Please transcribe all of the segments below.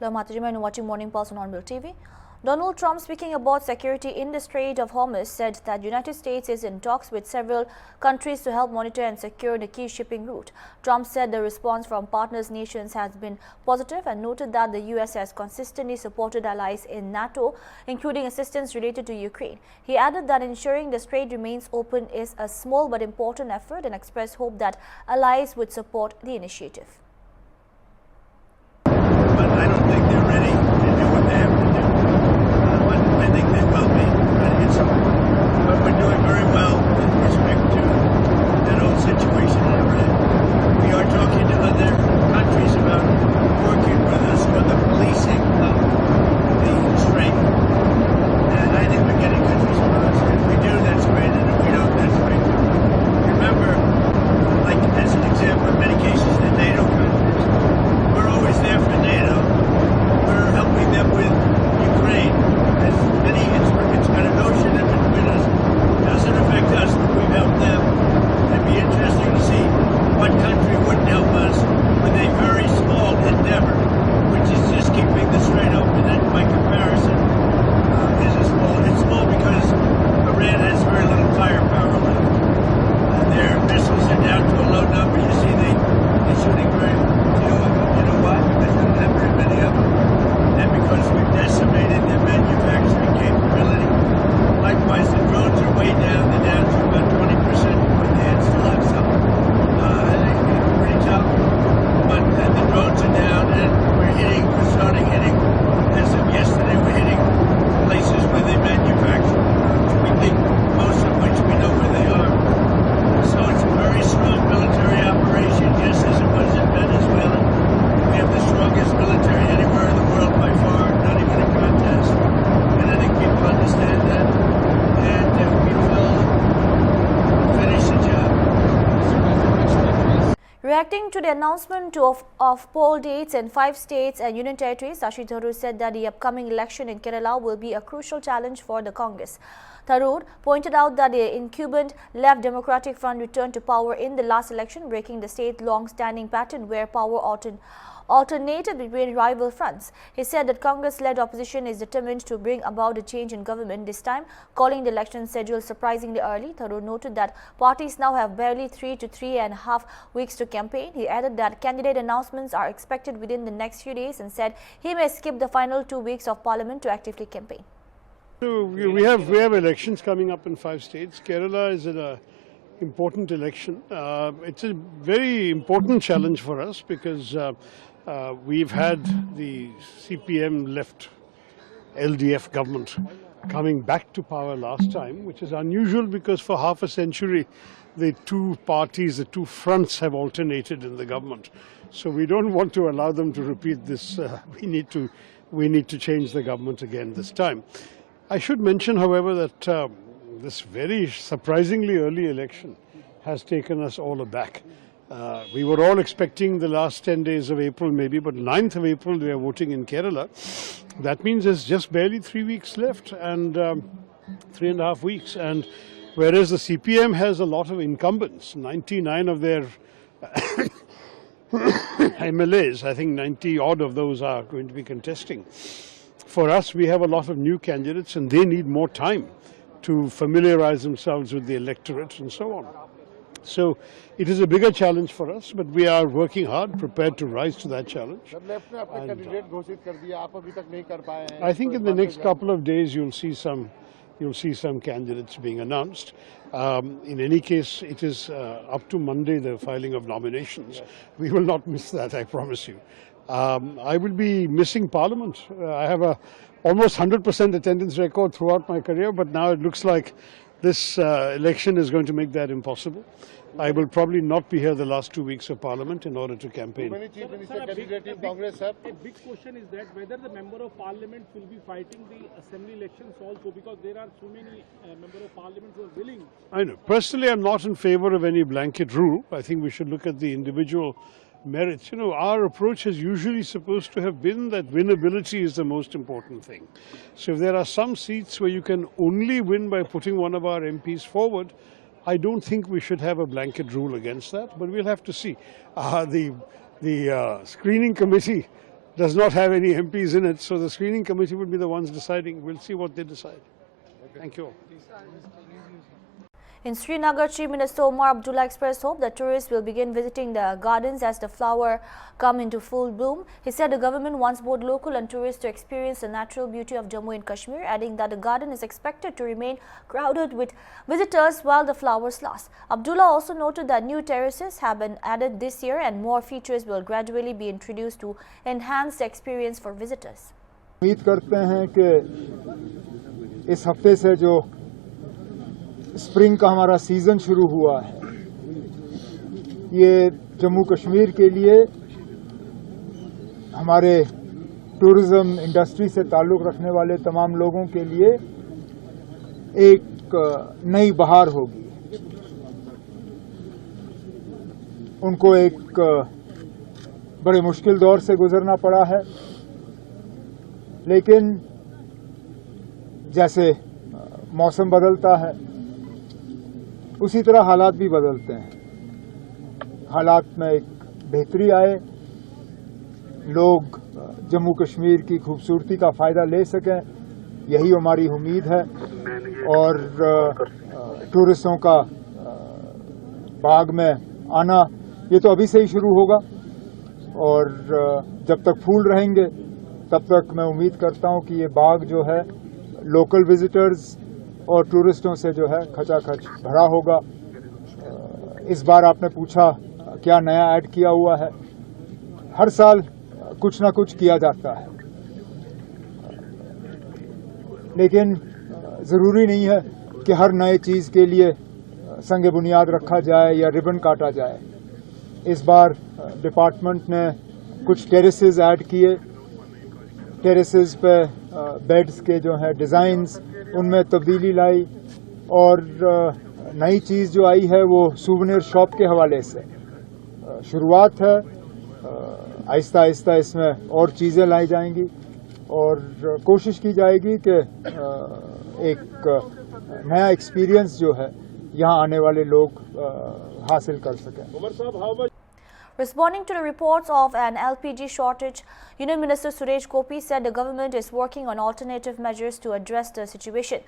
Hello, Mataji, and watching Morning Pulse on HORNBILL TV. Donald Trump, speaking about security in the Strait of Hormuz, said that United States is in talks with several countries to help monitor and secure the key shipping route. Trump said the response from partners nations has been positive and noted that the U.S. has consistently supported allies in NATO, including assistance related to Ukraine. He added that ensuring the strait remains open is a small but important effort and expressed hope that allies would support the initiative. But I don't think they're ready to do what they have to do. But I think they will be. But we're doing very well with respect to that whole situation that we're in. We are talking to other countries about working with us for the policing of the strait. And I think we're getting good response. If we do, that's great. And if we don't, that's great too. Remember, like as an example, in many cases, the NATO countries, we're always there for NATO. We're helping them with Ukraine. As many, it's got an ocean in between us. It doesn't affect us, but we've helped them. It'd be interesting to see what country wouldn't help us with a very small endeavor, which is just keeping the strait open. And by comparison, is a small. It's small because Iran has very little firepower left. Their missiles are down to a low number. You see, they're shooting very few of them. You know why? Because they don't have very many of them. And because we've decimated their manufacturing capability. Likewise, the drones are way down. They're down to about 20%. But they still have some. They're pretty tough. But the drones are down, and we're starting hitting, as of yesterday, we're hitting places where they manufacture. We think most of which we know where they are. So it's a very strong military operation, just as it was in Venezuela. We have the strongest military anywhere in the world by far, not even a contest. And I think people understand that. And we will finish the job. Reacting to the announcement of poll dates in 5 states and union territories, Shashi Tharoor said that the upcoming election in Kerala will be a crucial challenge for the Congress. Tharoor pointed out that the incumbent Left Democratic Front returned to power in the last election, breaking the state's long-standing pattern where power alternated between rival fronts. He said that Congress-led opposition is determined to bring about a change in government, this time calling the election schedule surprisingly early. Tharoor noted that parties now have barely 3 to 3.5 weeks to campaign. He added that candidate announcements are expected within the next few days and said he may skip the final 2 weeks of parliament to actively campaign. So we have elections coming up in 5 states. Kerala is an important election. It's a very important challenge for us because we've had the CPM left LDF government coming back to power last time, which is unusual because for half a century the two parties, the two fronts have alternated in the government. So we don't want to allow them to repeat this. We need to change the government again this time. I should mention, however, that this very surprisingly early election has taken us all aback. We were all expecting the last 10 days of April maybe, but 9th of April we are voting in Kerala. That means there's just barely 3 weeks left and 3.5 weeks. And whereas the CPM has a lot of incumbents, 99 of their MLAs, I think 90 odd of those are going to be contesting. For us, we have a lot of new candidates and they need more time to familiarize themselves with the electorate and so on. So it is a bigger challenge for us, but we are working hard, prepared to rise to that challenge. I think in the next couple of days you'll see some candidates being announced. In any case, it is up to Monday, the filing of nominations. We will not miss that, I promise you. I will be missing Parliament. I have a almost 100% attendance record throughout my career, but now it looks like this election is going to make that impossible. I will probably not be here the last 2 weeks of Parliament in order to campaign. Many Chief Minister candidate in Congress, sir. A big question is that whether the Member of Parliament will be fighting the Assembly elections also, because there are so many Member of Parliament who are willing. I know. Personally, I'm not in favor of any blanket rule. I think we should look at the individual merits. You know, our approach is usually supposed to have been that winnability is the most important thing. So if there are some seats where you can only win by putting one of our MPs forward, I don't think we should have a blanket rule against that, but we'll have to see. The screening committee does not have any MPs in it, so the screening committee will be the ones deciding. We'll see what they decide. Thank you all. In Srinagar, Chief Minister Omar Abdullah expressed hope that tourists will begin visiting the gardens as the flower come into full bloom. He said the government wants both local and tourists to experience the natural beauty of Jammu and Kashmir, adding that the garden is expected to remain crowded with visitors while the flowers last. Abdullah also noted that new terraces have been added this year and more features will gradually be introduced to enhance the experience for visitors. उम्मीद करते हैं कि इस हफ्ते से जो spring का हमारा सीजन शुरू हुआ है, ये जम्मू कश्मीर के लिए हमारे टूरिज्म इंडस्ट्री से ताल्लुक़ रखने वाले तमाम लोगों के लिए एक नई बहार होगी। उनको एक बड़े मुश्किल दौर से गुजरना पड़ा है, लेकिन जैसे मौसम बदलता है उसी तरह हालात भी बदलते हैं। हालात में एक बेहतरी आए, लोग जम्मू कश्मीर की खूबसूरती का फ़ायदा ले सकें, यही हमारी उम्मीद है। और टूरिस्टों का बाग में आना ये तो अभी से ही शुरू होगा और जब तक फूल रहेंगे तब तक मैं उम्मीद करता हूं कि ये बाग जो है लोकल विजिटर्स और टूरिस्टों से जो है खचाखच भरा होगा। इस बार आपने पूछा क्या नया ऐड किया हुआ है। हर साल कुछ ना कुछ किया जाता है, लेकिन ज़रूरी नहीं है कि हर नए चीज़ के लिए संग बुनियाद रखा जाए या रिबन काटा जाए। इस बार डिपार्टमेंट ने कुछ टेरेसेस ऐड किए। टेरेसेस पे बेड्स के जो है डिज़ाइंस उनमें तब्दीली लाई और नई चीज़ जो आई है वो सूवनिर शॉप के हवाले से शुरुआत है। आहिस्ता आहिस्ता इसमें और चीज़ें लाई जाएंगी और कोशिश की जाएगी कि एक नया एक्सपीरियंस जो है यहाँ आने वाले लोग हासिल कर सकें। Responding to the reports of an LPG shortage, Union Minister Suresh Gopi said the government is working on alternative measures to address the situation.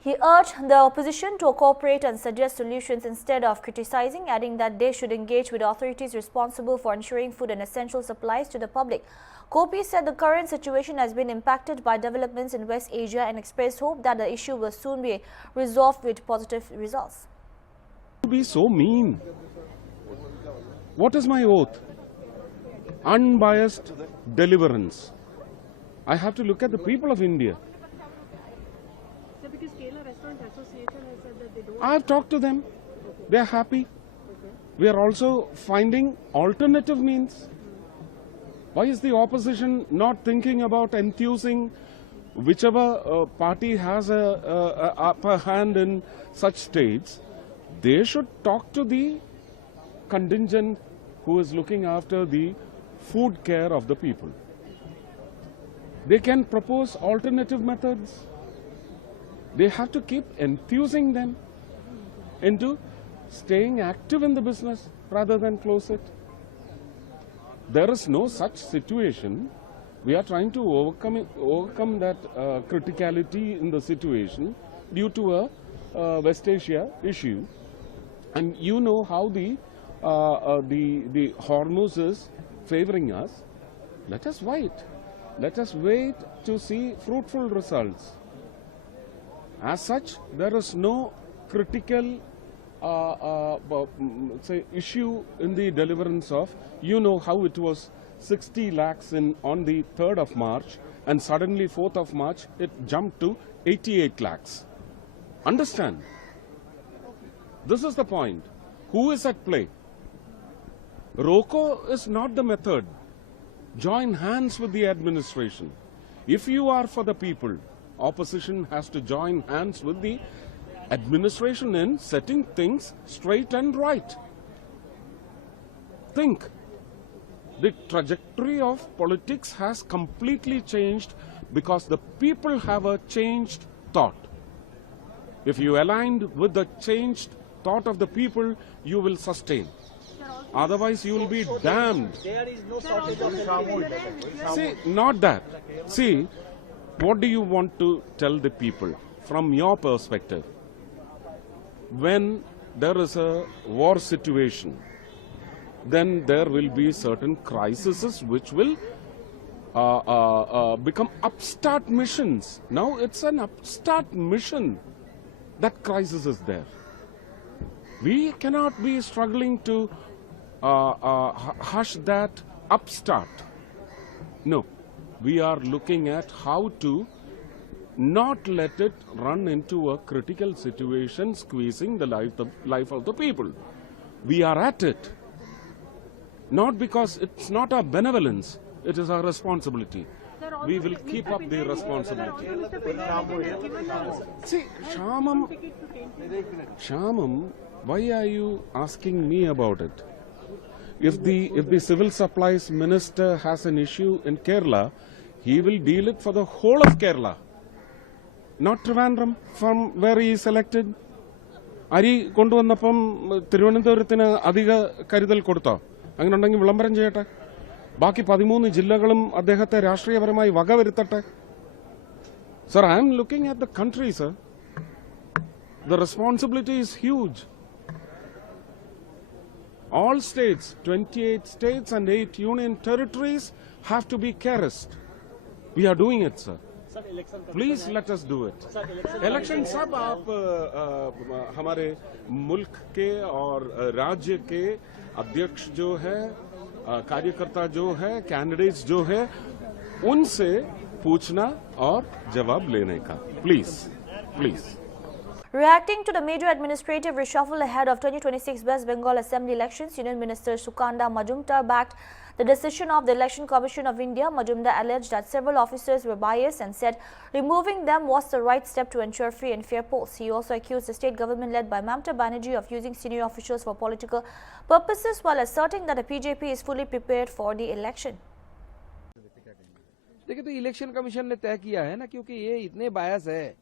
He urged the opposition to cooperate and suggest solutions instead of criticizing, adding that they should engage with authorities responsible for ensuring food and essential supplies to the public. Gopi said the current situation has been impacted by developments in West Asia and expressed hope that the issue will soon be resolved with positive results. Be so mean. What is my oath? Unbiased deliverance. I have to look at the people of India. Sir, because Kerala Restaurant Association has said that they don't... I have talked to them. They are happy. We are also finding alternative means. Why is the opposition not thinking about enthusing whichever party has a upper hand in such states? They should talk to the contingent who is looking after the food care of the people. They can propose alternative methods. They have to keep enthusing them into staying active in the business rather than close it. There is no such situation. We are trying to overcome that criticality in the situation due to a West Asia issue. And you know how the Hormuz is favoring us. Let us wait. Let us wait to see fruitful results. As such, there is no critical say issue in the deliverance of, you know how it was 60 lakhs on the 3rd of March and suddenly 4th of March it jumped to 88 lakhs. Understand? This is the point. Who is at play? ROCO is not the method. Join hands with the administration. If you are for the people, opposition has to join hands with the administration in setting things straight and right. Think. The trajectory of politics has completely changed because the people have a changed thought. If you aligned with the changed thought of the people, you will sustain. Otherwise, you will be damned. There is no shortage of self-reliance. See, not that. See, what do you want to tell the people from your perspective? When there is a war situation, then there will be certain crises which will become upstart missions. Now it's an upstart mission. That crisis is there. We cannot be struggling to hush that upstart. No, we are looking at how to not let it run into a critical situation, squeezing the life of the people. We are at it. Not because it's not our benevolence, it is our responsibility. We will keep up the responsibility. See, Shamam, why are you asking me about it? If the civil supplies minister has an issue in Kerala, he will deal it for the whole of Kerala, not Trivandrum, from where he is elected. Ari കൊണ്ടുവന്നപ്പം തിരുവനന്തപുരത്തിന് അധിക കരുതൽ കൊടുത്തോ? അങ്ങനെ ഉണ്ടെങ്കിൽ വിളംബരം ചെയ്യട്ടെ. ബാക്കി 13 ജില്ലകളും അദ്ദേഹത്തെ രാഷ്ട്രീയപരമായി വകവരുത്തട്ടെ. Sir, I am looking at the country, sir. The responsibility is huge. All states, 28 states and 8 union territories have to be caressed. We are doing it, sir. Please let us do it. Election सब आप हमारे मुल्क के और राज्य के अध्यक्ष जो है, कार्यकर्ता जो है, कैंडिडेट्स जो है, उनसे पूछना और जवाब लेने का. Please. Reacting to the major administrative reshuffle ahead of 2026 West Bengal Assembly elections, Union Minister Sukanda Majumdar backed the decision of the Election Commission of India. Majumdar alleged that several officers were biased and said removing them was the right step to ensure free and fair polls. He also accused the state government led by Mamata Banerjee of using senior officials for political purposes while asserting that the BJP is fully prepared for the election. देखिए, तो election commission ने तय किया है ना, क्योंकि ये इतने बायस है,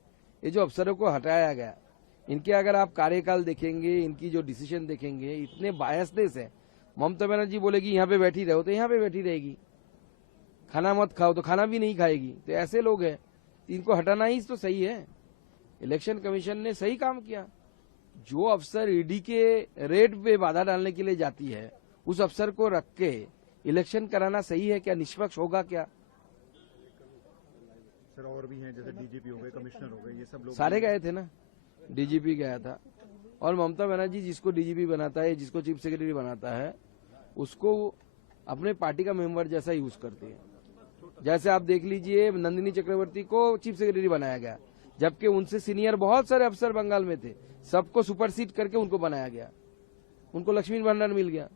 ये जो अफसरों को हटाया गया, इनके अगर आप कार्यकाल देखेंगे, इनकी जो डिसीजन देखेंगे, इतने बायसनेस है. ममता बनर्जी बोलेगी यहाँ पे बैठी रहो तो यहाँ पे बैठी रहेगी, खाना मत खाओ तो खाना भी नहीं खाएगी. तो ऐसे लोग हैं, इनको हटाना ही तो सही है. इलेक्शन कमीशन ने सही काम किया. जो अफसर ईडी के रेड पे बाधा डालने के लिए जाती है, उस अफसर को रख के इलेक्शन कराना सही है क्या? निष्पक्ष होगा क्या? सर, और भी हैं, जैसे डीजीपी हो गए, कमिश्नर हो गए, ये सब लोग सारे गए थे ना. डीजीपी गया था, और ममता बनर्जी जिसको डीजीपी बनाता है, जिसको चीफ सेक्रेटरी बनाता है, उसको अपने पार्टी का मेंबर जैसा यूज करते हैं. जैसे आप देख लीजिए, नंदिनी चक्रवर्ती को चीफ सेक्रेटरी बनाया गया, जबकि उनसे सीनियर बहुत सारे अफसर बंगाल में थे, सबको सुपरसीड करके उनको बनाया गया. उनको लक्ष्मी भंडार मिल गया,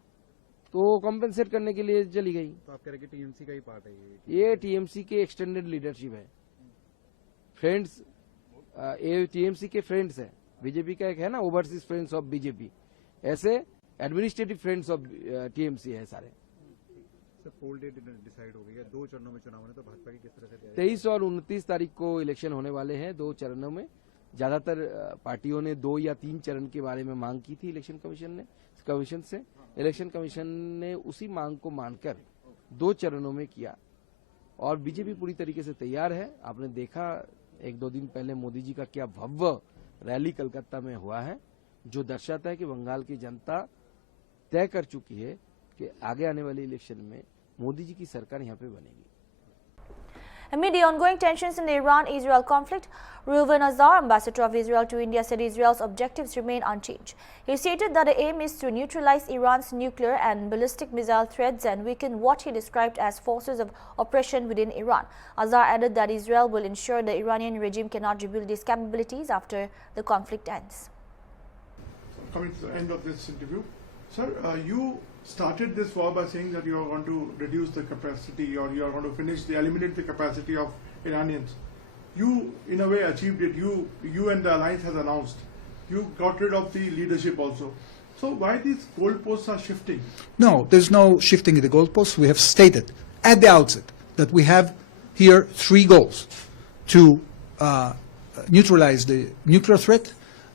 तो वो कॉम्पेंसेट करने के लिए चली गई. तो आप कह रहे हैं कि टीएमसी का ही पार्ट है ये टीएमसी के एक्सटेंडेड लीडरशिप है. फ्रेंड्स, ये टीएमसी के फ्रेंड्स है. बीजेपी का एक है ना, ओवरसीज फ्रेंड्स ऑफ बीजेपी, ऐसे एडमिनिस्ट्रेटिव फ्रेंड्स ऑफ टीएमसी है सारे. सर, पोल डेट डिसाइड हो गई है, 2 चरणों में चुनाव होने, तो भाजपा की किस तरह से 23 और 29 तारीख को इलेक्शन होने वाले हैं, 2 चरणों में. ज्यादातर पार्टियों ने 2 या 3 चरण के बारे में मांग की थी इलेक्शन कमीशन से. इलेक्शन कमीशन ने उसी मांग को मानकर 2 चरणों में किया, और बीजेपी पूरी तरीके से तैयार है. आपने देखा 1-2 दिन पहले मोदी जी का क्या भव्य रैली कलकत्ता में हुआ है, जो दर्शाता है कि बंगाल की जनता तय कर चुकी है कि आगे आने वाले इलेक्शन में मोदी जी की सरकार यहाँ पे बनेगी. Amid the ongoing tensions in the Iran-Israel conflict, Reuven Azar, ambassador of Israel to India, said Israel's objectives remain unchanged. He stated that the aim is to neutralize Iran's nuclear and ballistic missile threats and weaken what he described as forces of oppression within Iran. Azar added that Israel will ensure the Iranian regime cannot rebuild these capabilities after the conflict ends. Coming to the end of this interview, sir, you started this war by saying that you are going to reduce the capacity, or you are going to eliminate the capacity of Iranians. You, in a way, achieved it. You and the alliance has announced. You got rid of the leadership also. So why these goalposts are shifting? No, there's no shifting in the goalposts. We have stated at the outset that we have here 3 goals: to neutralize the nuclear threat,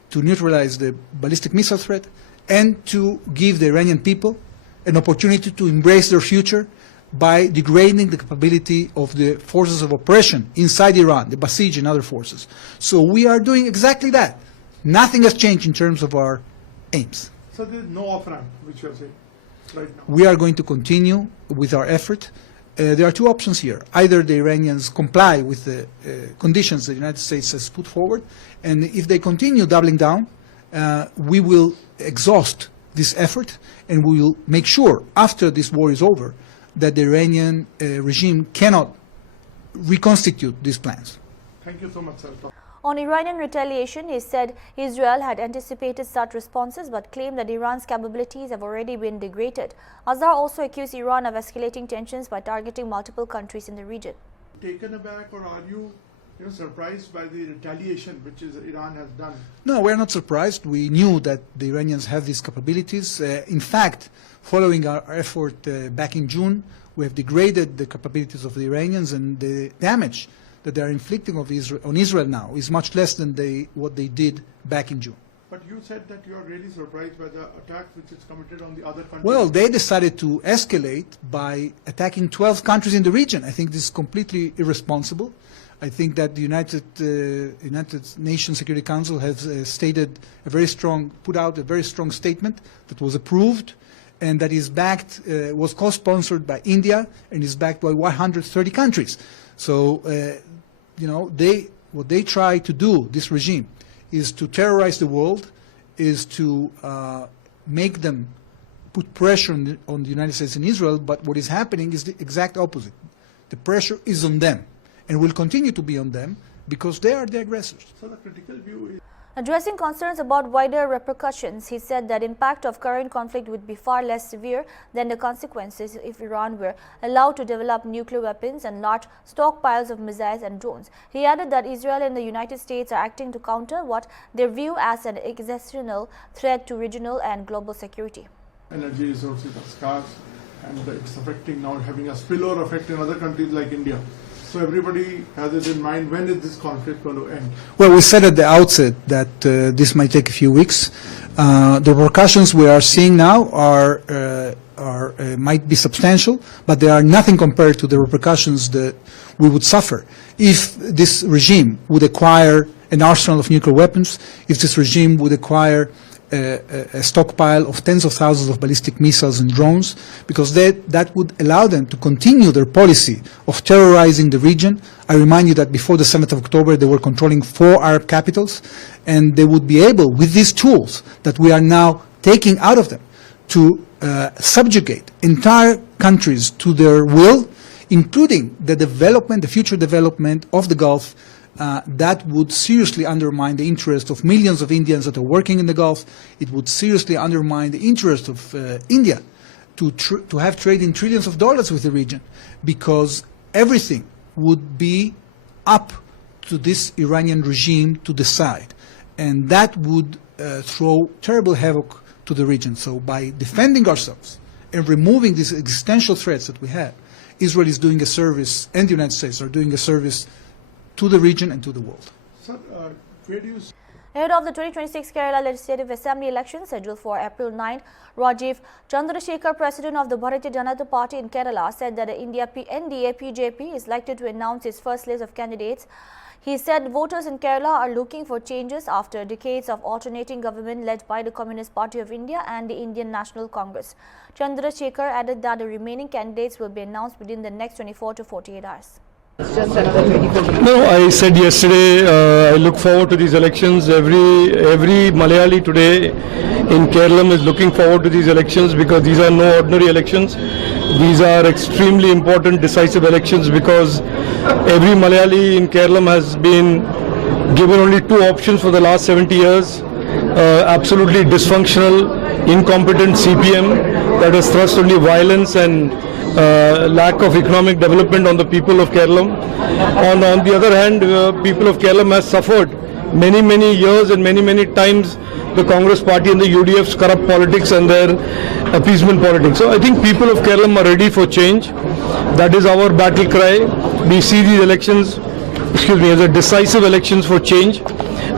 to neutralize the ballistic missile threat, and to give the Iranian people an opportunity to embrace their future by degrading the capability of the forces of oppression inside Iran, the Basij and other forces. So we are doing exactly that. Nothing has changed in terms of our aims. So there is no off-ramp, which you are saying right now. We are going to continue with our effort. There are two options here. Either the Iranians comply with the conditions the United States has put forward, and if they continue doubling down, we will exhaust this effort, and we will make sure, after this war is over, that the Iranian regime cannot reconstitute these plans. Thank you so much, sir. On Iranian retaliation, he said Israel had anticipated such responses but claimed that Iran's capabilities have already been degraded. Azhar also accused Iran of escalating tensions by targeting multiple countries in the region. Taken aback, or are you surprised by the retaliation which Iran has done? No, we're not surprised. We knew that the Iranians have these capabilities. In fact, following our effort back in June, we have degraded the capabilities of the Iranians, and the damage that they are inflicting on Israel now is much less than what they did back in June. But you said that you are really surprised by the attack which is committed on the other countries. Well, they decided to escalate by attacking 12 countries in the region. I think this is completely irresponsible. I think that the United Nations Security Council has put out a very strong statement that was approved, and that is backed, was co-sponsored by India and is backed by 130 countries. So, what they try to do, this regime, is to terrorize the world, is to make them put pressure on the United States and Israel, but what is happening is the exact opposite. The pressure is on them, and will continue to be on them, because they are the aggressors. So the critical view is... Addressing concerns about wider repercussions, he said that impact of current conflict would be far less severe than the consequences if Iran were allowed to develop nuclear weapons and large stockpiles of missiles and drones. He added that Israel and the United States are acting to counter what they view as an existential threat to regional and global security. Energy resources are scarce, and it's affecting now, having a spillover effect in other countries like India. So everybody has it in mind, when is this conflict going to end? Well, we said at the outset that this might take a few weeks. The repercussions we are seeing now might be substantial, but they are nothing compared to the repercussions that we would suffer if this regime would acquire an arsenal of nuclear weapons, if this regime would acquire a stockpile of tens of thousands of ballistic missiles and drones, because that would allow them to continue their policy of terrorizing the region. I remind you that before the 7th of October, they were controlling 4 Arab capitals, and they would be able, with these tools that we are now taking out of them, to subjugate entire countries to their will, including the future development of the Gulf. That would seriously undermine the interest of millions of Indians that are working in the Gulf. It would seriously undermine the interest of India to have trade in trillions of dollars with the region, because everything would be up to this Iranian regime to decide. And that would throw terrible havoc to the region. So by defending ourselves and removing these existential threats that we have, Israel is doing a service, and the United States are doing a service to the region and to the world. Sir, where do you... Ahead of the 2026 Kerala Legislative Assembly elections scheduled for April 9, Rajiv Chandrasekhar, president of the Bharatiya Janata Party in Kerala, said that the NDA-PJP is likely to announce its first list of candidates. He said voters in Kerala are looking for changes after decades of alternating government led by the Communist Party of India and the Indian National Congress. Chandrasekhar added that the remaining candidates will be announced within the next 24 to 48 hours. No, I said yesterday I look forward to these elections. Every Malayali today in Kerala is looking forward to these elections, because these are no ordinary elections. These are extremely important, decisive elections, because every Malayali in Kerala has been given only 2 options for the last 70 years. Absolutely dysfunctional, incompetent CPM that has thrust only violence and lack of economic development on the people of Kerala. On the other hand, people of Kerala has suffered many years and many times the Congress party and the UDF's corrupt politics and their appeasement politics. So I think people of Kerala are ready for change. That is our battle cry. We see these elections, as a decisive elections for change.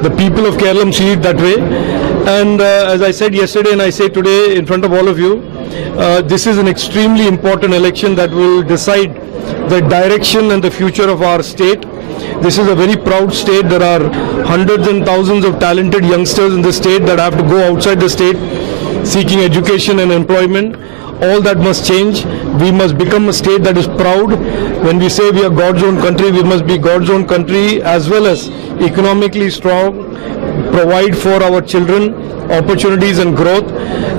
The people of Kerala see it that way. And as I said yesterday and I say today in front of all of you, This is an extremely important election that will decide the direction and the future of our state. This is a very proud state. There are hundreds and thousands of talented youngsters in the state that have to go outside the state seeking education and employment. All that must change. We must become a state that is proud. When we say we are God's own country, we must be God's own country as well as economically strong, provide for our children opportunities and growth,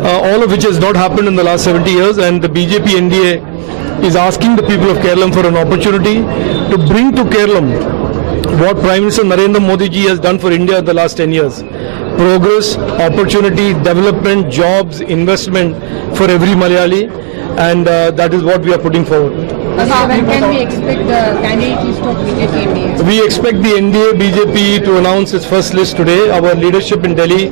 all of which has not happened in the last 70 years, and the BJP NDA is asking the people of Kerala for an opportunity to bring to Kerala what Prime Minister Narendra Modi ji has done for India in the last 10 years. Progress, opportunity, development, jobs, investment for every Malayali, and that is what we are putting forward. When can we expect the candidate list of BJP NDA? We expect the NDA BJP to announce its first list today. Our leadership in Delhi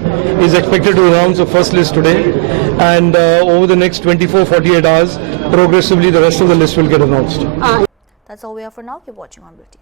is expected to announce the first list today, and over the next 24-48 hours, progressively the rest of the list will get announced. That's all we have for now. Keep watching HORNBILL TV.